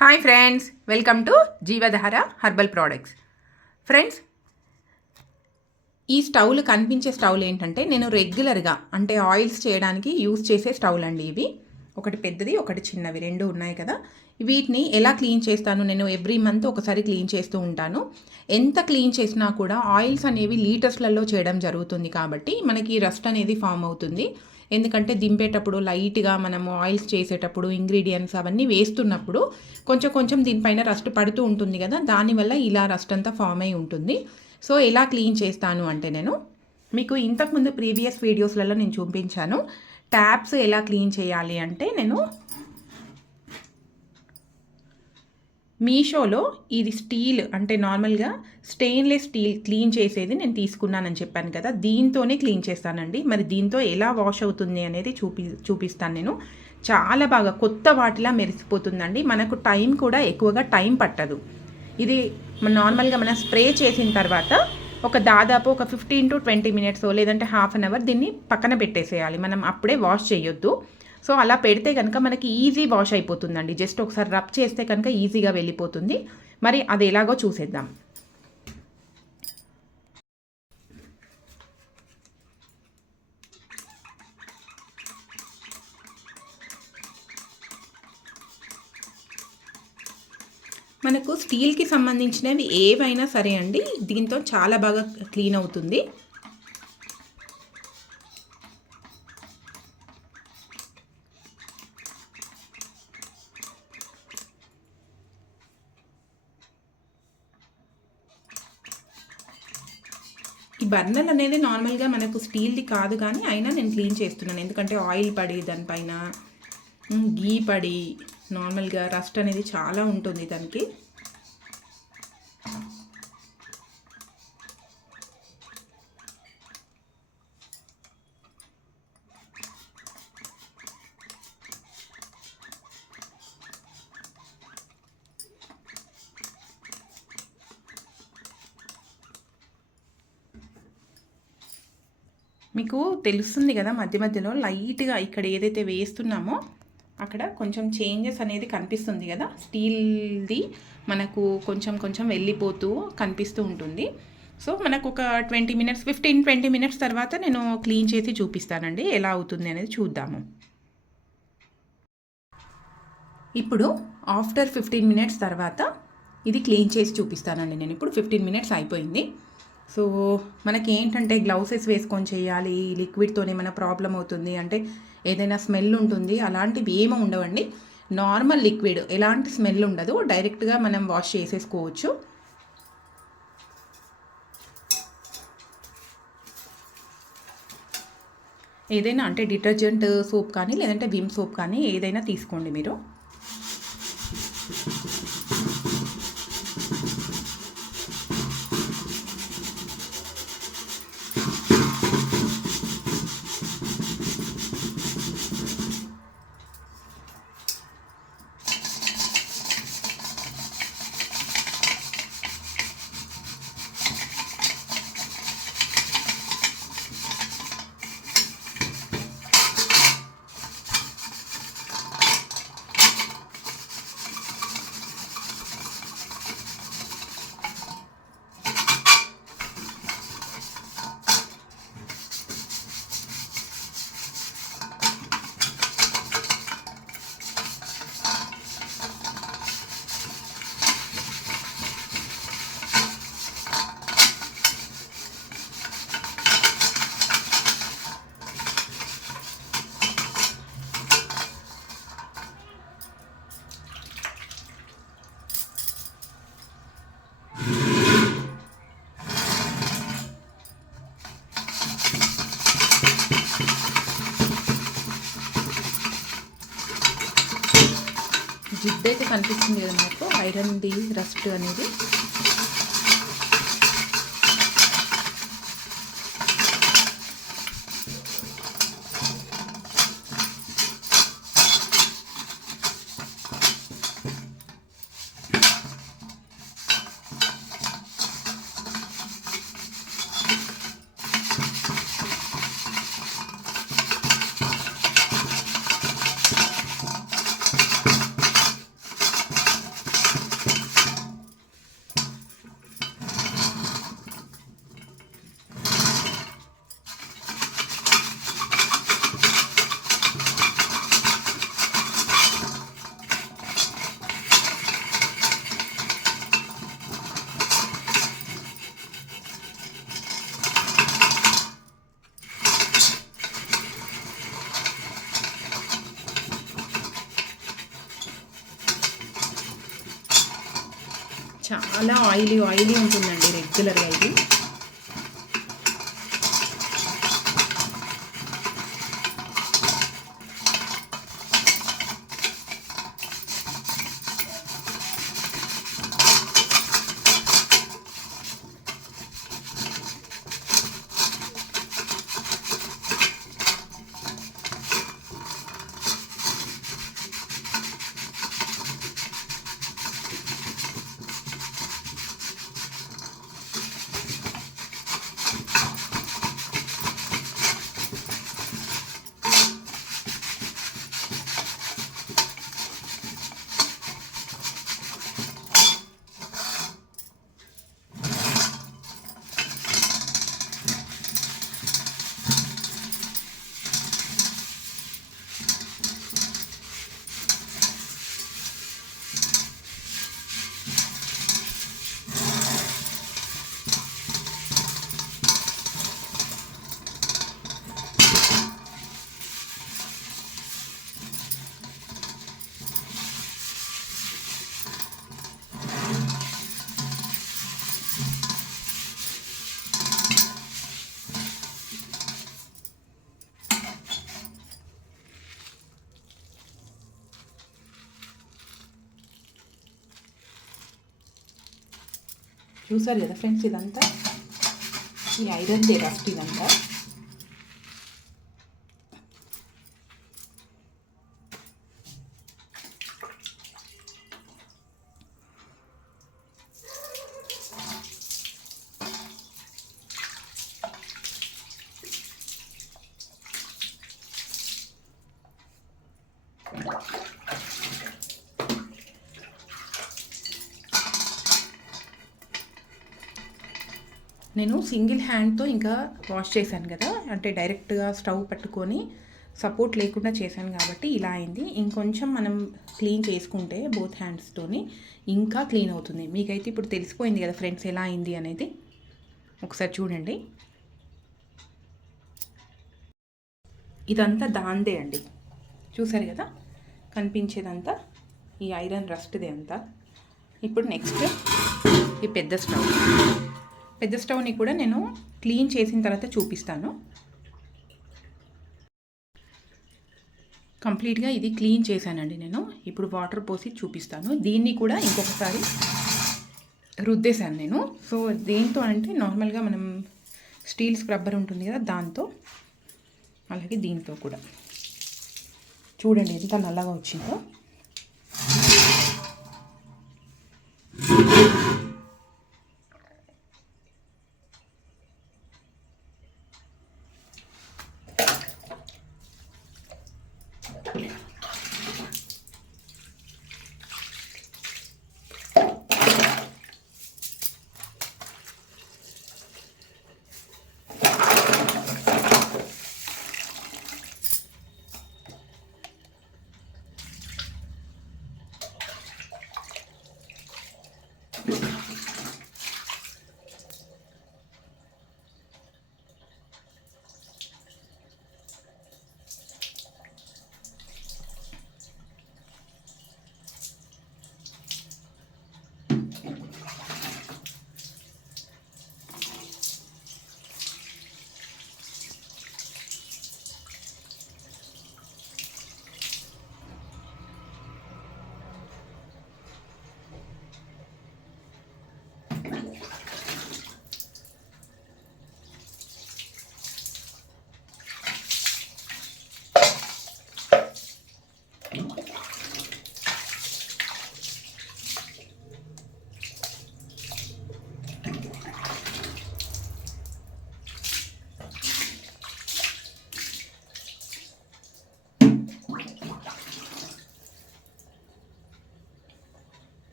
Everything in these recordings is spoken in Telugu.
Hi friends, welcome to Jeevadhara herbal products. Friends, ఈ స్టవ్లు కనిపించే స్టవ్లు ఏంటంటే నేను రెగ్యులర్గా అంటే ఆయిల్స్ చేయడానికి యూస్ చేసే స్టవ్లు అండి. ఇవి ఒకటి పెద్దది, ఒకటి చిన్నవి, రెండు ఉన్నాయి కదా. వీటిని ఎలా క్లీన్ చేస్తాను, నేను ఎవ్రీ మంత్ ఒకసారి క్లీన్ చేస్తూ ఉంటాను. ఎంత క్లీన్ చేసినా కూడా ఆయిల్స్ అనేవి లీటర్స్లలో చేయడం జరుగుతుంది కాబట్టి మనకి రస్ట్ అనేది ఫామ్ అవుతుంది. ఎందుకంటే దింపేటప్పుడు లైట్గా మనము ఆయిల్స్ చేసేటప్పుడు ఇంగ్రీడియంట్స్ అవన్నీ వేస్తున్నప్పుడు కొంచెం కొంచెం దీనిపైన రస్ట్ పడుతూ ఉంటుంది కదా, దానివల్ల ఇలా రస్ట్ అంతా ఫామ్ అయి ఉంటుంది. సో ఎలా క్లీన్ చేస్తాను అంటే నేను మీకు ఇంతకుముందు ప్రీవియస్ వీడియోస్లలో నేను చూపించాను. ట్యాప్స్ ఎలా క్లీన్ చేయాలి అంటే నేను మీషోలో ఇది స్టీల్ అంటే నార్మల్గా స్టెయిన్లెస్ స్టీల్ క్లీన్ చేసేది నేను తీసుకున్నానని చెప్పాను కదా, దీంతోనే క్లీన్ చేస్తానండి. మరి దీంతో ఎలా వాష్ అవుతుంది అనేది చూపిస్తాను నేను. చాలా బాగా కొత్త వాటిలా మెరిసిపోతుందండి. మనకు టైం కూడా ఎక్కువగా టైం పట్టదు. ఇది నార్మల్గా మనం స్ప్రే చేసిన తర్వాత దాదాపు 15 to 20 మినిట్స్ లేదంటే హాఫ్ అన్ అవర్ దీన్ని పక్కన పెట్టేసేయాలి. మనం అప్పుడే వాష్ చేయొద్దు. సో అలా పెడితే కనుక మనకి ఈజీ వాష్ అయిపోతుందండి. జస్ట్ ఒకసారి రబ్ చేస్తే కనుక ఈజీగా వెళ్ళిపోతుంది. మరి అది ఎలాగో చూసేద్దాం. మనకు స్టీల్కి సంబంధించినవి ఏవైనా సరే అండి, దీంతో చాలా బాగా క్లీన్ అవుతుంది. ఈ బర్నర్ అనేది నార్మల్గా మనకు స్టీల్ది కాదు, కానీ అయినా నేను క్లీన్ చేస్తున్నాను. ఎందుకంటే ఆయిల్ పడి దానిపైన గీ పడి నార్మల్గా రస్ట్ అనేది చాలా ఉంటుంది దానికి. మీకు తెలుస్తుంది కదా, మధ్య మధ్యలో లైట్గా ఇక్కడ ఏదైతే వేస్తున్నామో అక్కడ కొంచెం చేంజెస్ అనేది కనిపిస్తుంది కదా. స్టీల్ది మనకు కొంచెం కొంచెం వెళ్ళిపోతూ కనిపిస్తూ ఉంటుంది. సో మనకు 15-20 మినిట్స్ తర్వాత నేను క్లీన్ చేసి చూపిస్తానండి ఎలా అవుతుంది అనేది చూద్దాము. ఇప్పుడు ఆఫ్టర్ 15 మినిట్స్ తర్వాత ఇది క్లీన్ చేసి చూపిస్తానండి నేను. ఇప్పుడు 15 మినిట్స్ అయిపోయింది. సో మనకి ఏంటంటే గ్లౌసెస్ వేసుకొని చేయాలి, లిక్విడ్తోనే మన ప్రాబ్లం అవుతుంది అంటే ఏదైనా స్మెల్ ఉంటుంది, అలాంటివి ఏమీ ఉండవండి. నార్మల్ లిక్విడ్, ఎలాంటి స్మెల్ ఉండదు, డైరెక్ట్గా మనం వాష్ చేసేసుకోవచ్చు. ఏదైనా అంటే డిటర్జెంట్ సోప్ కానీ లేదంటే విమ్ సోప్ కానీ ఏదైనా తీసుకోండి మీరు. జిడ్ అయితే కనిపిస్తుంది కదా మనకు, ఐరన్ది రస్ట్ అనేది. చాలా ఆయిలీ ఉంటుందండి రెగ్యులర్గా ఇది. చూసారు కదా ఫ్రెండ్స్, ఇదంతా ఈ ఐరన్ దే రస్ట్ ఇదంతా. నేను సింగిల్ హ్యాండ్తో ఇంకా వాష్ చేశాను కదా, అంటే డైరెక్ట్గా స్టవ్ పట్టుకొని సపోర్ట్ లేకుండా చేశాను కాబట్టి ఇలా అయింది. ఇంకొంచెం మనం క్లీన్ చేసుకుంటే బోత్ హ్యాండ్స్తోని ఇంకా క్లీన్ అవుతుంది. మీకైతే ఇప్పుడు తెలిసిపోయింది కదా ఫ్రెండ్స్ ఎలా అయింది అనేది. ఒకసారి చూడండి. ఇదంతా దాందే అండి, చూసారు కదా కనిపించేదంతా ఈ ఐరన్ రస్ట్దే అంతా. ఇప్పుడు నెక్స్ట్ ఈ పెద్ద స్టవ్ని కూడా నేను క్లీన్ చేసిన తర్వాత చూపిస్తాను. కంప్లీట్గా ఇది క్లీన్ చేశానండి నేను. ఇప్పుడు వాటర్ పోసి చూపిస్తాను. దీన్ని కూడా ఇంకొకసారి రుద్దేశాను నేను. సో దేంతో అంటే నార్మల్గా మనం స్టీల్ స్క్రబ్బర్ ఉంటుంది కదా దాంతో, అలాగే దీంతో కూడా. చూడండి ఎంత నల్లగా వచ్చిందో.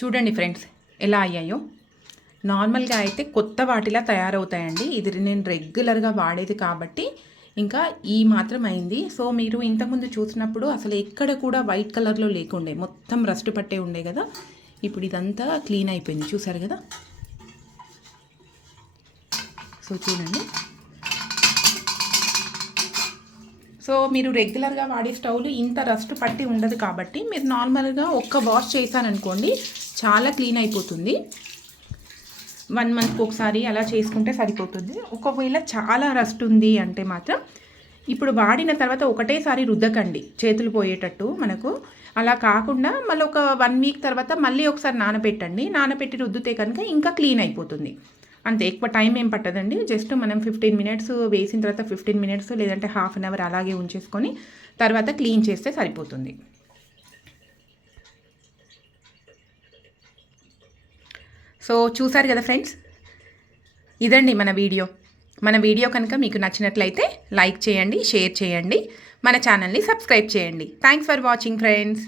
చూడండి ఫ్రెండ్స్ ఎలా అయ్యాయో. నార్మల్గా అయితే కొత్త వాటిలా తయారవుతాయండి. ఇది నేను రెగ్యులర్గా వాడేది కాబట్టి ఇంకా ఈ మాత్రం అయింది. సో మీరు ఇంతకుముందు చూసినప్పుడు అసలు ఎక్కడ కూడా వైట్ కలర్లో లేకుండే, మొత్తం రస్ట్ పట్టే ఉండే కదా. ఇప్పుడు ఇదంతా క్లీన్ అయిపోయింది, చూసారు కదా. సో చూడండి. సో మీరు రెగ్యులర్గా వాడే స్టవ్లు ఇంత రస్ట్ పట్టి ఉండదు కాబట్టి మీరు నార్మల్గా ఒక్క వాష్ చేశారనుకోండి చాలా క్లీన్ అయిపోతుంది. 1 మంత్కి ఒకసారి అలా చేసుకుంటే సరిపోతుంది. ఒకవేళ చాలా రస్ట్ ఉంది అంటే మాత్రం ఇప్పుడు వాడిన తర్వాత ఒకటేసారి రుద్దకండి చేతులు పోయేటట్టు మనకు. అలా కాకుండా మళ్ళీ ఒక 1 వీక్ తర్వాత మళ్ళీ ఒకసారి నానబెట్టండి. నానబెట్టి రుద్దితే కనుక ఇంకా క్లీన్ అయిపోతుంది. అంతే, ఎక్కువ టైం ఏం పట్టదండి. జస్ట్ మనం 15 మినిట్స్ వేసిన తర్వాత 15 మినిట్స్ లేదంటే హాఫ్ అన్ అవర్ అలాగే ఉంచేసుకొని తర్వాత క్లీన్ చేస్తే సరిపోతుంది. సో చూసారు కదా ఫ్రెండ్స్, ఇదండి మన వీడియో కనుక మీకు నచ్చినట్లయితే లైక్ చేయండి, షేర్ చేయండి, మన ఛానల్ని సబ్స్క్రైబ్ చేయండి. Thanks for watching friends.